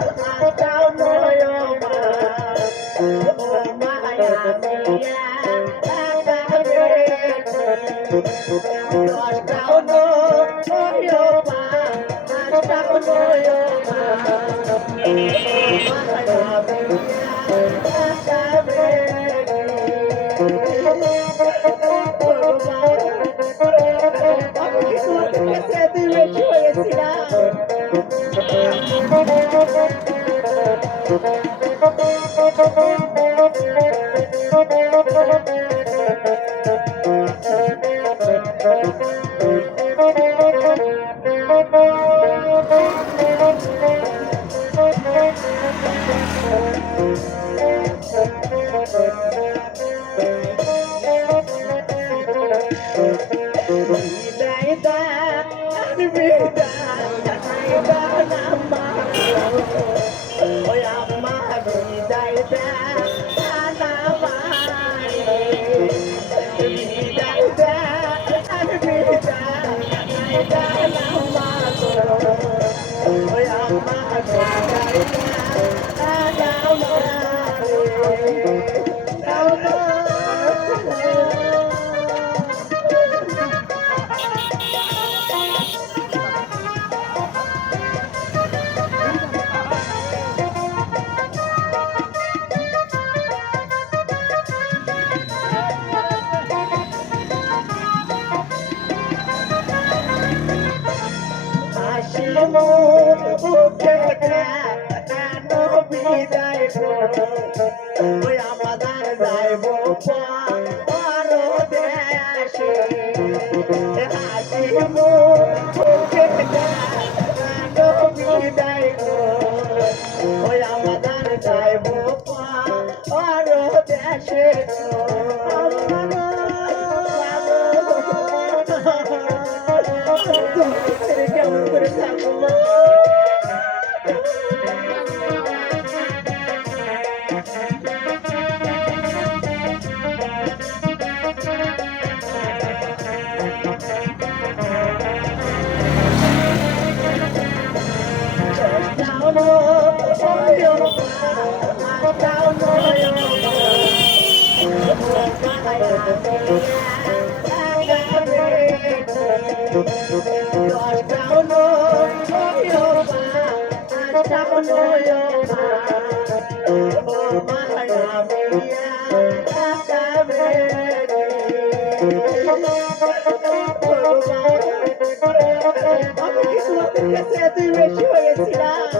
আটাও নয় ও মায়া মিয়া দশটাও নয় পাঁচটাও নয় তুই বেশি Ôi amma đi đây ra ana mai đi đây ra anh đi ra này ra nào mà ôi amma đi đây ra ana ওই আমাদের যাইব পরদেশে হাসি মুখে বিদায় ওই আমাদের যাইব পরদেশে কেমন করে থাকবো তুই বেশি হয়েছিলাম